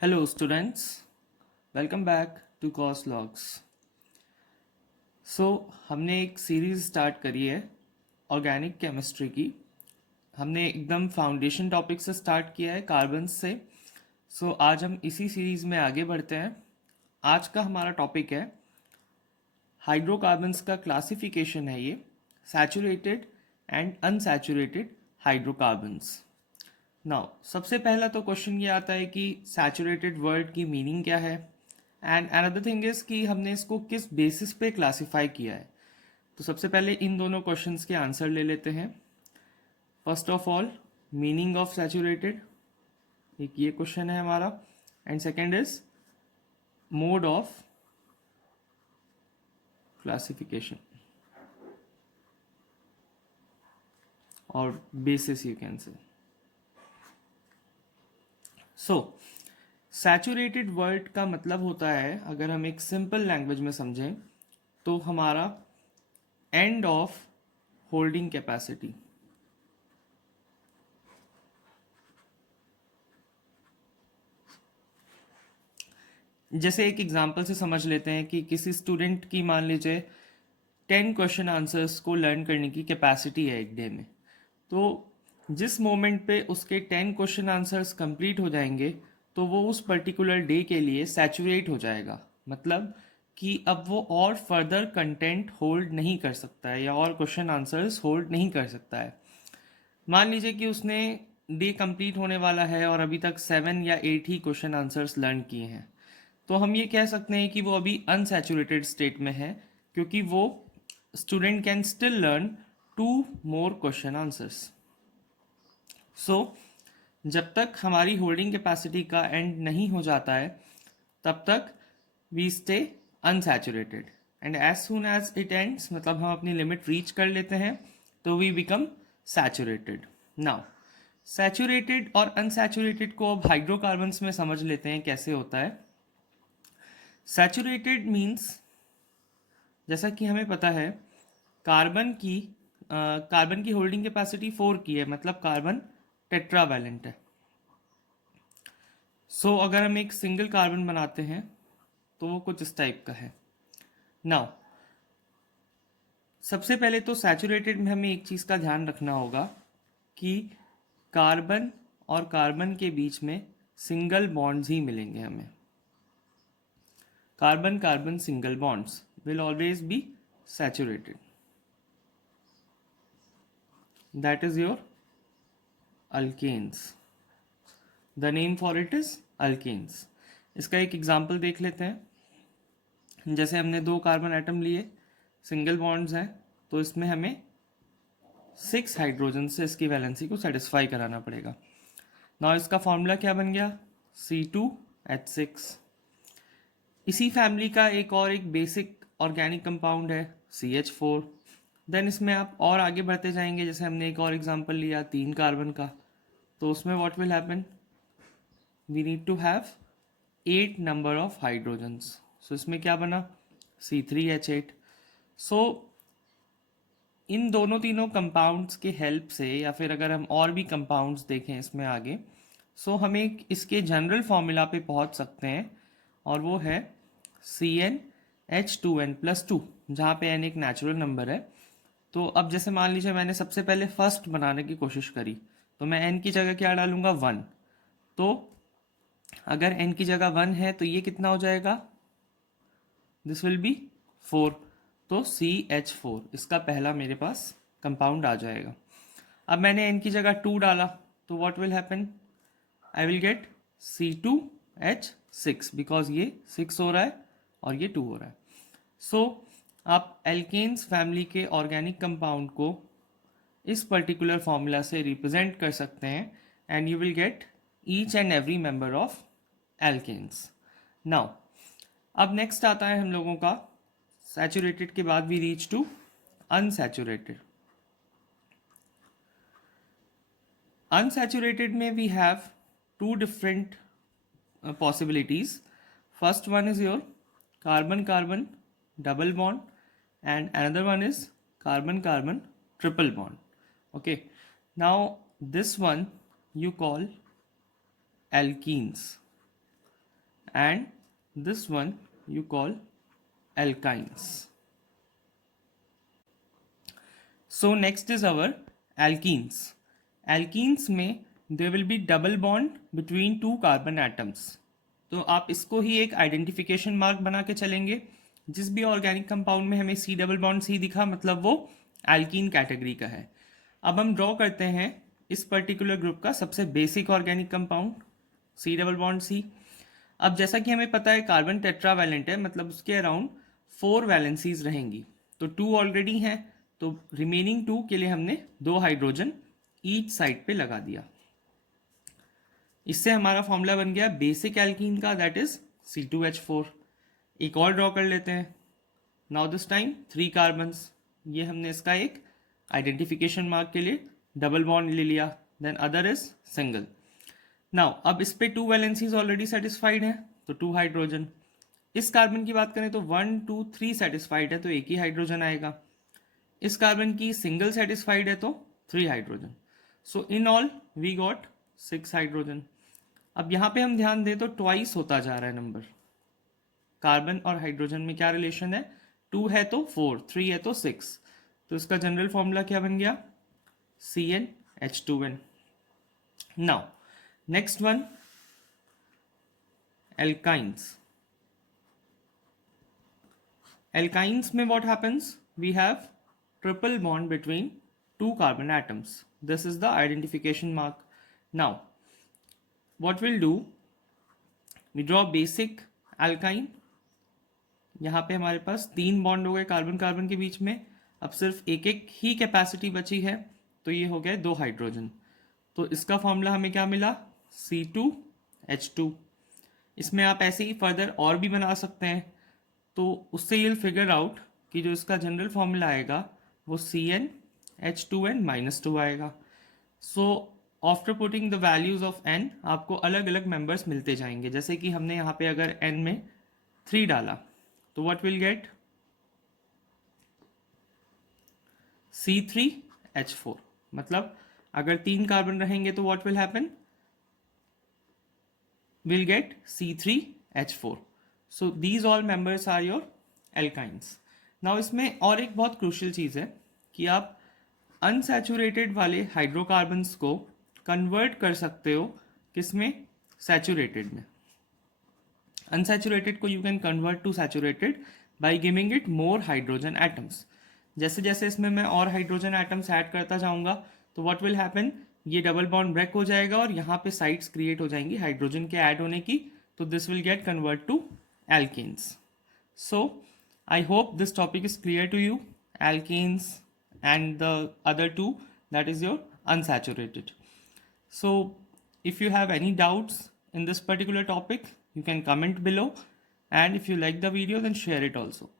Hello students, welcome back to cos logs. So हमने एक series start करी है ऑर्गेनिक केमिस्ट्री की। हमने एकदम फाउंडेशन टॉपिक से स्टार्ट किया है, कार्बन्स से। आज हम इसी सीरीज़ में आगे बढ़ते हैं। आज का हमारा टॉपिक है हाइड्रोकार्बन्स का क्लासिफिकेशन है, ये saturated and unsaturated hydrocarbons. Now सबसे पहला तो क्वेश्चन ये आता है कि सैचुरेटेड वर्ड की मीनिंग क्या है, एंड अनदर थिंग इज कि हमने इसको किस बेसिस पे क्लासिफाई किया है। तो सबसे पहले इन दोनों क्वेश्चंस के आंसर ले लेते हैं। First of all, meaning of saturated, एक ये क्वेश्चन है हमारा। And second is mode of classification और basis you can say. So saturated word का मतलब होता है, अगर हम एक सिंपल लैंग्वेज में समझें, तो हमारा एंड ऑफ होल्डिंग कैपेसिटी। जैसे एक एग्जांपल से समझ लेते हैं कि किसी स्टूडेंट की मान लीजिए 10 क्वेश्चन आंसर्स को लर्न करने की कैपेसिटी है एक डे में। तो जिस मोमेंट पे उसके 10 क्वेश्चन आंसर्स कंप्लीट हो जाएंगे, तो वो उस पर्टिकुलर डे के लिए सैचुरेट हो जाएगा। मतलब कि अब वो और फर्दर कंटेंट होल्ड नहीं कर सकता है या और क्वेश्चन आंसर्स होल्ड नहीं कर सकता है। मान लीजिए कि उसने डे कंप्लीट होने वाला है और अभी तक 7 या 8 ही क्वेश्चन आंसर्स लर्न किए हैं, तो हम ये कह सकते हैं कि वो अभी अनसैचुरेटेड स्टेट में है, क्योंकि वो student can still learn 2 more question answers. So जब तक हमारी होल्डिंग कैपेसिटी का एंड नहीं हो जाता है, तब तक we stay unsaturated, and as soon as it ends, मतलब हम अपनी लिमिट रीच कर लेते हैं, तो we become saturated. Now saturated और अनसैचुरेटेड को अब हाइड्रोकार्बन्स में समझ लेते हैं कैसे होता है। सैचुरेटेड मीन्स, जैसा कि हमें पता है, कार्बन की कार्बन की होल्डिंग कैपेसिटी 4 की है, मतलब कार्बन टेट्रावैलेंट है। अगर हम एक सिंगल कार्बन बनाते हैं तो वो कुछ इस टाइप का है। नाउ सबसे पहले तो सैचुरेटेड में हमें एक चीज़ का ध्यान रखना होगा कि कार्बन और कार्बन के बीच में सिंगल बॉन्ड्स ही मिलेंगे हमें। Carbon carbon single bonds will always be saturated. That is your alkanes. The name for it is alkanes. इसका एक एग्जाम्पल देख लेते हैं। जैसे हमने 2 कार्बन एटम लिए, सिंगल बॉन्ड्स हैं, तो इसमें हमें 6 हाइड्रोजन से इसकी वैलेंसी को सेटिस्फाई कराना पड़ेगा। नाउ इसका फॉर्मूला क्या बन गया? C2H6। इसी फैमिली का एक बेसिक ऑर्गेनिक कंपाउंड है CH4। देन इसमें आप और आगे बढ़ते जाएंगे, जैसे हमने एक और एग्जांपल लिया 3 कार्बन का, तो उसमें what will happen, we need to have 8 number of hydrogens. So इसमें क्या बना? C3H8। सो इन दोनों तीनों कंपाउंड्स के हेल्प से, या फिर अगर हम और भी कंपाउंड्स देखें इसमें आगे, हमें इसके जनरल फॉर्मूला पे पहुंच सकते हैं, और वो है CnH2n+2, जहाँ पे n एक नेचुरल नंबर है। तो अब जैसे मान लीजिए मैंने सबसे पहले फर्स्ट बनाने की कोशिश करी, तो मैं n की जगह क्या डालूंगा? 1। तो अगर n की जगह 1 है तो ये कितना हो जाएगा? This will be 4। तो CH4 इसका पहला मेरे पास कंपाउंड आ जाएगा। अब मैंने n की जगह 2 डाला, तो what will happen, I will get C2H6, because ये 6 हो रहा है और ये 2 हो रहा है। आप एल्केन्स फैमिली के ऑर्गेनिक कंपाउंड को इस पर्टिकुलर फॉर्मूला से रिप्रेजेंट कर सकते हैं, and you will get each and every member of alkenes. Now अब नेक्स्ट आता है हम लोगों का, सैचुरेटेड के बाद we reach to unsaturated. Unsaturated में we have 2 different possibilities. First one is your carbon carbon double bond, and another one is carbon carbon triple bond. Okay, now this one you call alkenes. and this one you call alkynes. So next is our alkenes. Alkenes में there will be double bond between two carbon atoms. तो आप इसको ही एक identification mark बना के चलेंगे. जिस भी ऑर्गेनिक कंपाउंड में हमें सी डबल बॉन्ड सी दिखा मतलब वो एल्कीन कैटेगरी का है. अब हम ड्रॉ करते हैं इस पर्टिकुलर ग्रुप का सबसे basic organic compound C double bond C. अब जैसा कि हमें पता है कार्बन टेट्रावैलेंट है मतलब उसके अराउंड 4 वैलेंसीज रहेंगी. तो 2 ऑलरेडी हैं तो रिमेनिंग 2 के लिए हमने 2 हाइड्रोजन ईच साइड पे लगा दिया. इससे हमारा फॉर्मूला बन गया बेसिक एल्कीन का, दैट इज C2H4. एक और ड्रॉ कर लेते हैं. Now this time 3 carbons. ये हमने इसका एक आइडेंटिफिकेशन मार्क के लिए डबल बॉन्ड ले लिया. Then other is single. Now अब इस पे 2 वैलेंसीज ऑलरेडी सेटिस्फाइड हैं तो 2 हाइड्रोजन. इस कार्बन की बात करें तो 1 2 3 सेटिस्फाइड है तो एक ही हाइड्रोजन आएगा. इस कार्बन की सिंगल सेटिस्फाइड है तो 3 hydrogen. So in all we got 6 hydrogen. अब यहाँ पे हम ध्यान दें तो ट्वाइस होता जा रहा है नंबर. कार्बन और हाइड्रोजन में क्या रिलेशन है? 2 है तो 4, 3 है तो 6. तो इसका जनरल फॉर्मूला क्या बन गया? CnH2n. Now next one alkynes. Alkynes में what happens? We have triple bond between 2 carbon atoms. This is the identification mark. Now, what we'll do? We draw basic alkyne. यहाँ पे हमारे पास 3 बॉन्ड हो गए carbon carbon के बीच में. अब सिर्फ एक एक ही कैपेसिटी बची है तो ये हो गए 2 हाइड्रोजन. तो इसका फॉर्मूला हमें क्या मिला? C2H2. इसमें आप ऐसे ही फर्दर और भी बना सकते हैं. तो उससे ये फिगर आउट कि जो इसका जनरल फॉर्मूला आएगा वो CnH2n-2 आएगा. So after putting the values of n आपको अलग अलग मेंबर्स मिलते जाएंगे. जैसे कि हमने यहाँ पे अगर n में 3 डाला तो व्हाट विल गेट? C3H4. मतलब अगर 3 कार्बन रहेंगे तो what will happen? Will get C3H4. So these all members are your alkynes. Now इसमें और एक बहुत क्रूशियल चीज़ है कि आप अनसैचुरेटेड वाले हाइड्रोकार्बन्स को कन्वर्ट कर सकते हो किसमें? सैचुरेटेड में. अनसैचुरेटेड को you can convert to saturated by giving it more hydrogen atoms. जैसे जैसे इसमें मैं और हाइड्रोजन एटम्स ऐड करता जाऊंगा तो व्हाट विल हैपन? ये डबल बॉन्ड ब्रेक हो जाएगा और यहाँ पे साइट्स क्रिएट हो जाएंगी हाइड्रोजन के ऐड होने की. तो this will get convert to alkenes. So I hope this topic is clear to you. Alkenes and the other two, that is your unsaturated. So if you have any doubts in this particular topic, you can comment below, and if you like the video then share it also.